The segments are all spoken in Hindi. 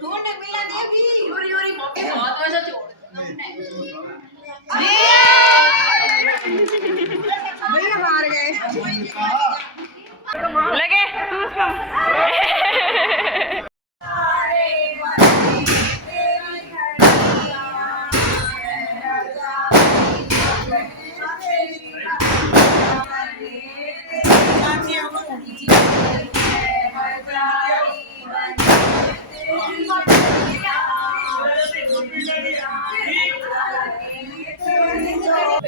ढूंढने मिला नहीं अभी। योरी योरी मम्मी बहुत वैसा छोड़ भैया हार गए लगे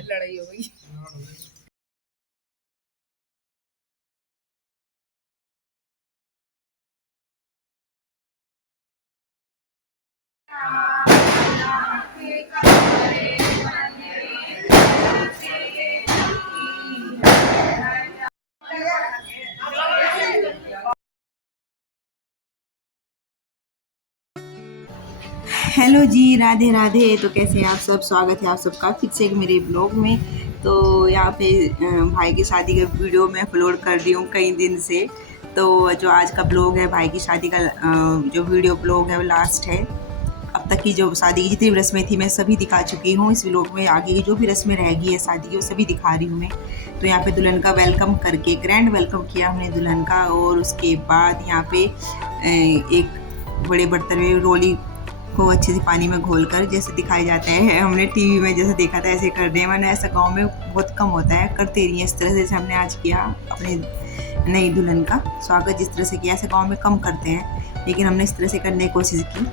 लड़ाई हो गई। हेलो जी, राधे राधे। तो कैसे हैं आप सब? स्वागत है आप सबका फिर से एक मेरे ब्लॉग में। तो यहाँ पे भाई की शादी का वीडियो मैं अपलोड कर रही हूँ कई दिन से। तो जो आज का ब्लॉग है भाई की शादी का, जो वीडियो ब्लॉग है वो लास्ट है। अब तक की जो शादी की जितनी रस्में थी मैं सभी दिखा चुकी हूँ इस व्लॉग में। आगे की जो भी रस्में रह गई है शादी की वो सभी दिखा रही हूँ मैं। तो यहाँ पे दुल्हन का वेलकम करके ग्रैंड वेलकम किया हमने दुल्हन का, और उसके बाद यहाँ पे एक बड़े बर्तन में रोली को अच्छे से पानी में घोलकर जैसे दिखाए जाते हैं, हमने टीवी में जैसे देखा था ऐसे कर रहे हैं। मैंने ऐसा गांव में बहुत कम होता है, करते नहीं है इस तरह से जैसे हमने आज किया अपने नई दुल्हन का स्वागत। जिस तरह से किया ऐसे गांव में कम करते हैं, लेकिन हमने इस तरह से करने की कोशिश की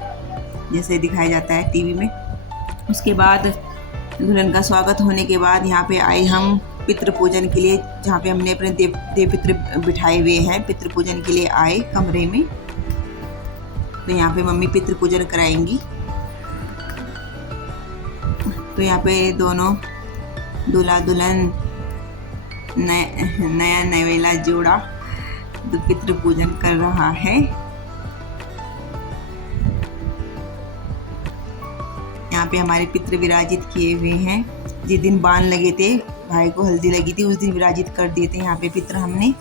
जैसे दिखाया जाता है टीवी में। उसके बाद दुल्हन का स्वागत होने के बाद यहाँ पे आए हम पितृ पूजन के लिए, जहाँ पे हमने अपने देव पितृ बिठाए हुए हैं। पितृ पूजन के लिए आए कमरे में। तो यहाँ पे मम्मी पितृ पूजन कराएंगी। तो यहाँ पे दोनों दूल्हा दुल्हन नया नवेला जोड़ा पितृ पूजन कर रहा है। यहाँ पे हमारे पितृ विराजित किए हुए हैं। जिस दिन बाण लगे थे, भाई को हल्दी लगी थी, उस दिन विराजित कर दिए थे यहाँ पे पितृ हमने।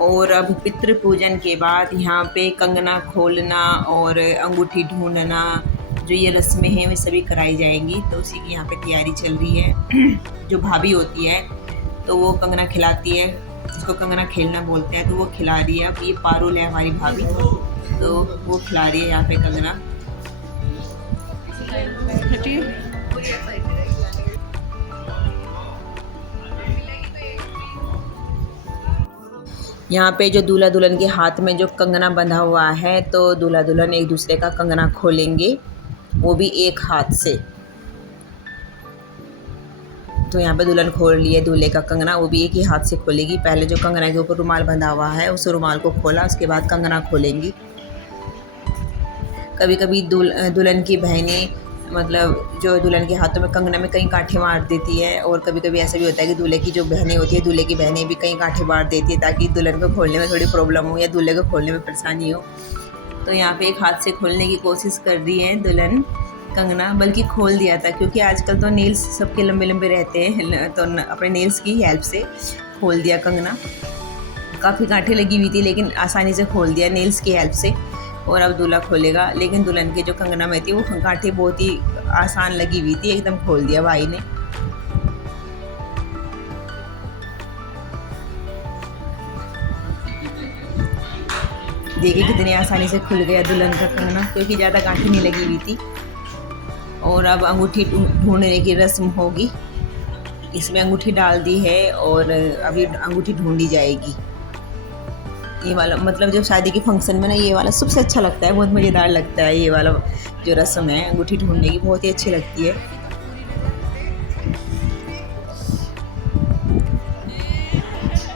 और अब पितृ पूजन के बाद यहाँ पे कंगना खोलना और अंगूठी ढूंढना, जो ये रस्में हैं वे सभी कराई जाएंगी। तो उसी की यहाँ पे तैयारी चल रही है। जो भाभी होती है तो वो कंगना खिलाती है, जिसको कंगना खेलना बोलते हैं, तो वो खिला रही है। अब ये पारुल है हमारी भाभी, तो वो खिला रही है यहाँ पे कंगना। यहाँ पे जो दूल्हा दुल्हन के हाथ में जो कंगना बंधा हुआ है, तो दूल्हा दुल्हन एक दूसरे का कंगना खोलेंगे, वो भी एक हाथ से। तो यहाँ पे दुल्हन खोल लिए दूल्हे का कंगना, वो भी एक ही हाथ से खोलेगी। पहले जो कंगना के ऊपर रुमाल बंधा हुआ है उस रुमाल को खोला, उसके बाद कंगना खोलेंगी। कभी कभी दुल्हन की बहनें, मतलब जो दुल्हन के हाथों में कंगना में कई कांठे मार देती है, और कभी कभी ऐसा भी होता है कि दूल्हे की जो बहनें होती है, दूल्हे की बहनें भी कई कांठे मार देती है, ताकि दुल्हन को खोलने में थोड़ी प्रॉब्लम हो या दूल्हे को खोलने में परेशानी हो। तो यहाँ पे एक हाथ से खोलने की कोशिश कर रही है दुल्हन कंगना, बल्कि खोल दिया था, क्योंकि आजकल तो नेल्स सबके लंबे लंबे रहते हैं, तो अपने नेल्स की हेल्प से खोल दिया कंगना। काफ़ी कांठे लगी हुई थी, लेकिन आसानी से खोल दिया नेल्स की हेल्प से। और अब दूल्हा खोलेगा, लेकिन दुल्हन के जो कंगना में थी वो कांठे बहुत ही आसान लगी हुई थी, एकदम खोल दिया भाई ने। देखिए कितनी आसानी से खुल गया दुल्हन का कंगना, क्योंकि ज़्यादा गांठें नहीं लगी हुई थी। और अब अंगूठी ढूंढने की रस्म होगी। इसमें अंगूठी डाल दी है और अभी अंगूठी ढूंढी जाएगी। ये वाला मतलब जब शादी के फंक्शन में ना, ये वाला सबसे अच्छा लगता है, बहुत मज़ेदार लगता है। ये वाला जो रस्म है अंगूठी ढूंढने की, बहुत ही अच्छी लगती है।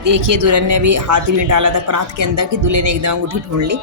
देखिए दुल्हन ने अभी हाथ भी डाला था परात के अंदर कि दूल्हे ने एकदम अंगूठी ढूंढ ली।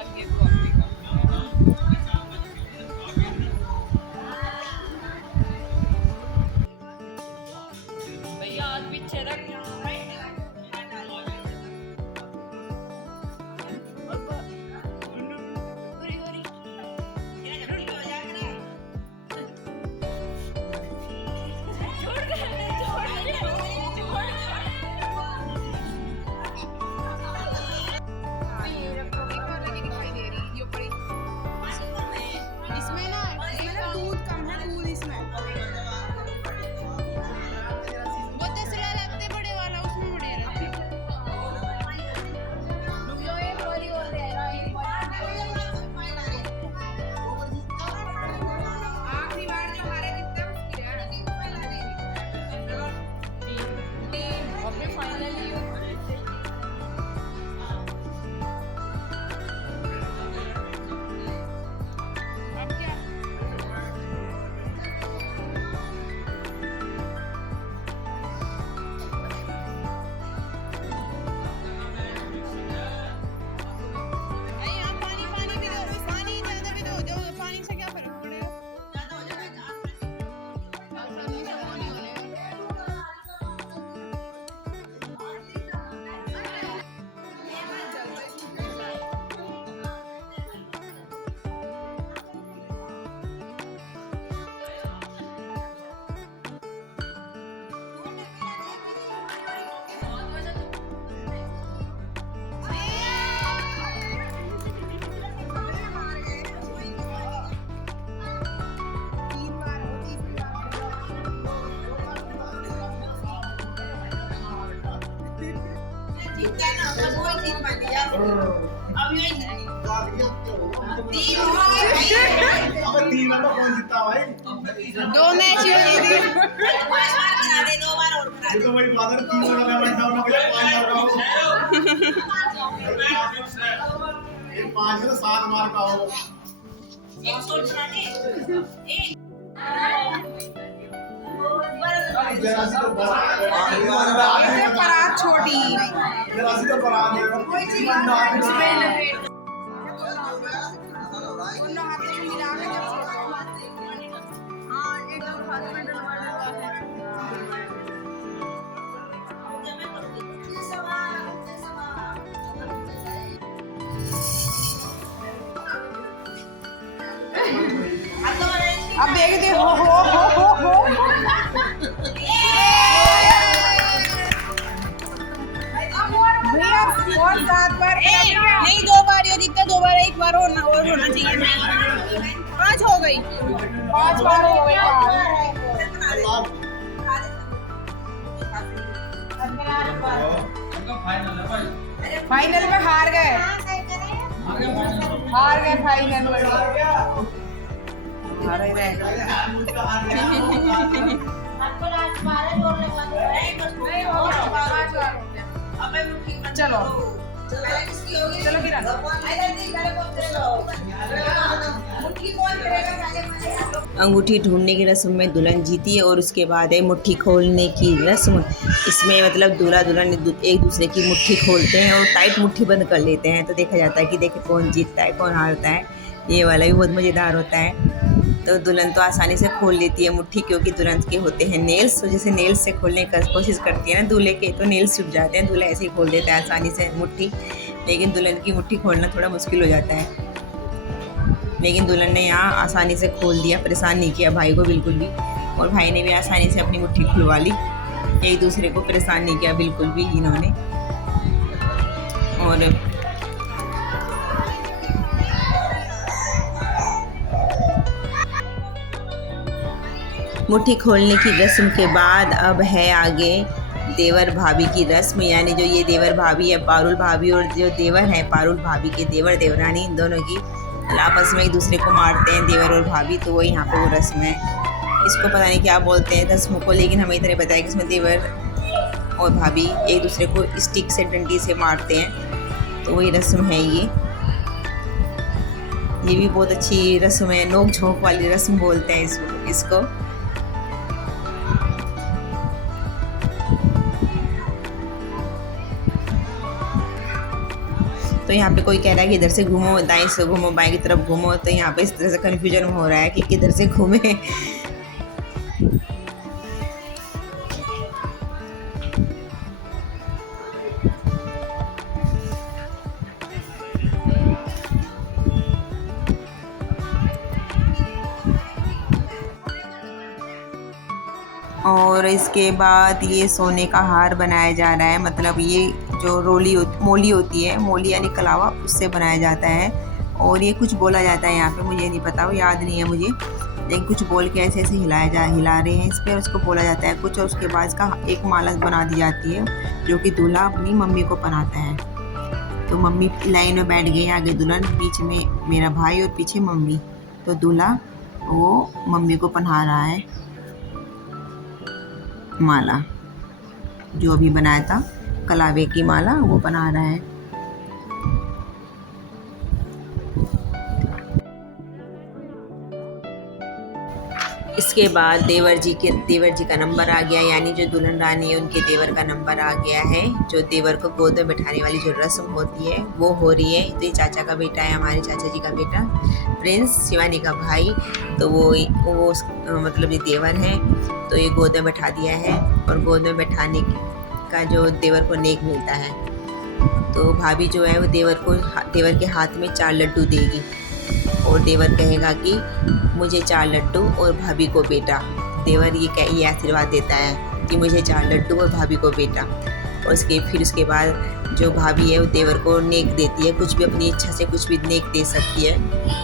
होता है ना, बस वही चीज बन गया। अब यही तीन नंबर कौन जीता भाई? 2 मैच ही हुई थी। 5 बार करा दे, 2 बार और करा ये दे। तो वही बात है, 3 नंबर में बनता होना भैया 5 बार का हो। एक 5 में तो 7 बार का हो। एक शॉट बना दे। एक जरासी तो बड़ा परात छोटी। जरासी तो बड़ा है। कोई चीज दोनों हाथों से मिला के हाँ एक हाथ में डलवा अब देख दे हो भैया और 7 बार नहीं, 2 बार ये जीतते, 2 बार, 1 बार और होना चाहिए। 5 हो गई, 5 बार हो गई। फाइनल में हार गए फाइनल में हारे चलो चलो फिर अंगूठी ढूंढने की रस्म में दुल्हन जीती है और उसके बाद है मुट्ठी खोलने की रस्म। इसमें मतलब दूल्हा दुल्हन एक दूसरे की मुट्ठी खोलते हैं और टाइट मुट्ठी बंद कर लेते हैं, तो देखा जाता है कि देखे कौन जीतता है कौन हारता है। ये वाला भी बहुत मज़ेदार होता है। तो दुल्हन तो आसानी से खोल लेती है मुट्ठी, क्योंकि दुल्हन के होते हैं नेल्स, तो जैसे नेल्स से खोलने की कोशिश करती है ना दूल्हे के, तो नेल्स छुप जाते हैं। दूल्हा ऐसे ही खोल देता है आसानी से मुट्ठी, लेकिन दुल्हन की मुट्ठी खोलना थोड़ा मुश्किल हो जाता है। लेकिन दुल्हन ने यहाँ आसानी से खोल दिया, परेशान नहीं किया भाई को बिल्कुल भी, और भाई ने भी आसानी से अपनी मुट्ठी खुलवा ली। एक दूसरे को परेशान नहीं किया बिल्कुल भी इन्होंने। और मुट्ठी खोलने की रस्म के बाद अब है आगे देवर भाभी की रस्म, यानी जो ये देवर भाभी है पारुल भाभी और जो देवर हैं पारुल भाभी के देवर देवरानी, इन दोनों की आपस में एक दूसरे को मारते हैं देवर और भाभी। तो वो यहाँ पे वो रस्म है, इसको पता नहीं क्या बोलते हैं रस्म को, लेकिन हमें इतना पता है कि इसमें देवर और भाभी एक दूसरे को स्टिक से डंडी से मारते हैं, तो वही रस्म है ये भी बहुत अच्छी रस्म है, नोक झोंक वाली रस्म बोलते हैं इसको। तो यहाँ पे कोई कह रहा है कि इधर से घूमो, दाएं से घूमो, बाएं की तरफ घूमो, तो यहाँ पे इस तरह से कन्फ्यूजन हो रहा है कि किधर से घूमे। और इसके बाद ये सोने का हार बनाया जा रहा है, मतलब ये जो मोली होती है, मोली यानी कलावा, उससे बनाया जाता है। और ये कुछ बोला जाता है यहाँ पे, मुझे नहीं पता, वो याद नहीं है मुझे, लेकिन कुछ बोल के ऐसे ऐसे हिला रहे हैं इस पर, उसको बोला जाता है कुछ। और उसके बाद इसका एक माला बना दी जाती है, जो कि दूल्हा अपनी मम्मी को पहनाता है। तो मम्मी लाइन में बैठ गई, आगे दुल्हन, बीच में मेरा भाई और पीछे मम्मी। तो दूल्हा वो मम्मी को पहना रहा है माला, जो अभी बनाया था कलावे की माला, वो बना रहा है। इसके बाद देवर जी का नंबर आ गया, यानी जो दुल्हन रानी है उनके देवर का नंबर आ गया है। जो देवर को गोद में बैठाने वाली जो रस्म होती है वो हो रही है। तो ये चाचा का बेटा है, हमारे चाचा जी का बेटा प्रिंस, शिवानी का भाई। तो वो मतलब ये देवर है, तो ये गोद में बैठा दिया है। और गोद में बैठाने का जो देवर को नेक मिलता है, तो भाभी जो है वो देवर के हाथ में 4 लड्डू देगी, और देवर कहेगा कि मुझे 4 लड्डू और भाभी को बेटा। देवर ये आशीर्वाद देता है कि मुझे 4 लड्डू और भाभी को बेटा। और उसके बाद जो भाभी है वो देवर को नेक देती है, कुछ भी अपनी इच्छा से कुछ भी नेक दे सकती है।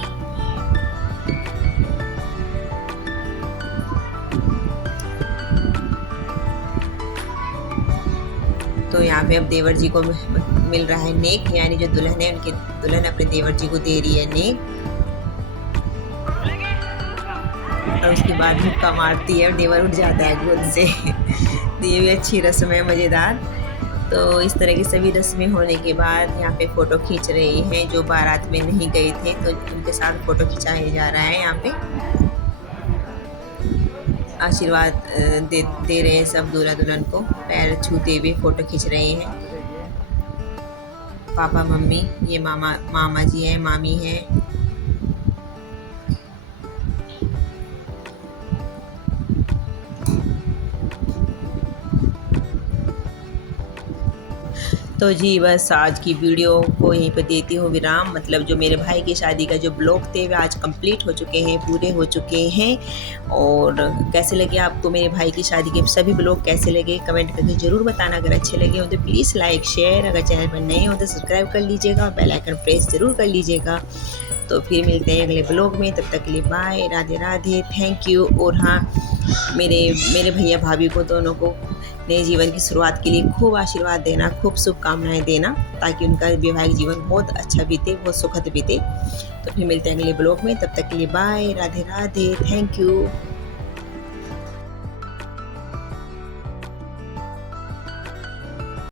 तो तो यहाँ पे अब देवर जी को मिल रहा है नेक, यानी जो दुल्हन है उनकी दुल्हन अपने देवर जी को दे रही है नेक। और उसके बाद मुक्का मारती है और देवर उठ जाता है गोद से। तो ये भी अच्छी रस्म है, मज़ेदार। तो इस तरह की सभी रस्में होने के बाद यहाँ पे फ़ोटो खींच रहे हैं जो बारात में नहीं गए थे, तो उनके साथ फ़ोटो खिंचाया जा रहा है। यहाँ पे आशीर्वाद दे रहे हैं सब दूल्हा दुल्हन को, पैर छूते हुए फ़ोटो खींच रहे हैं। पापा मम्मी, ये मामा जी हैं, मामी हैं। तो जी बस आज की वीडियो को यहीं पर देती हूँ विराम। मतलब जो मेरे भाई की शादी का जो ब्लॉग थे वे आज कंप्लीट हो चुके हैं, पूरे हो चुके हैं। और कैसे लगे आपको मेरे भाई की शादी के सभी ब्लॉग कैसे लगे कमेंट करके ज़रूर बताना। अगर अच्छे लगे हो तो प्लीज़ लाइक शेयर, अगर चैनल पर नए हो तो सब्सक्राइब कर लीजिएगा और बेल आइकन प्रेस ज़रूर कर लीजिएगा। तो फिर मिलते हैं अगले ब्लॉग में, तब तक के लिए bye, Radhe Radhe, thank you. और हाँ, मेरे भैया भाभी को दोनों को नए जीवन की शुरुआत के लिए खूब आशीर्वाद देना, खूब शुभकामनाएं देना, ताकि उनका वैवाहिक जीवन बहुत अच्छा बीते, बहुत सुखद बीते। तो फिर मिलते हैं अगले ब्लॉग में, तब तक के लिए bye, Radhe Radhe, thank you.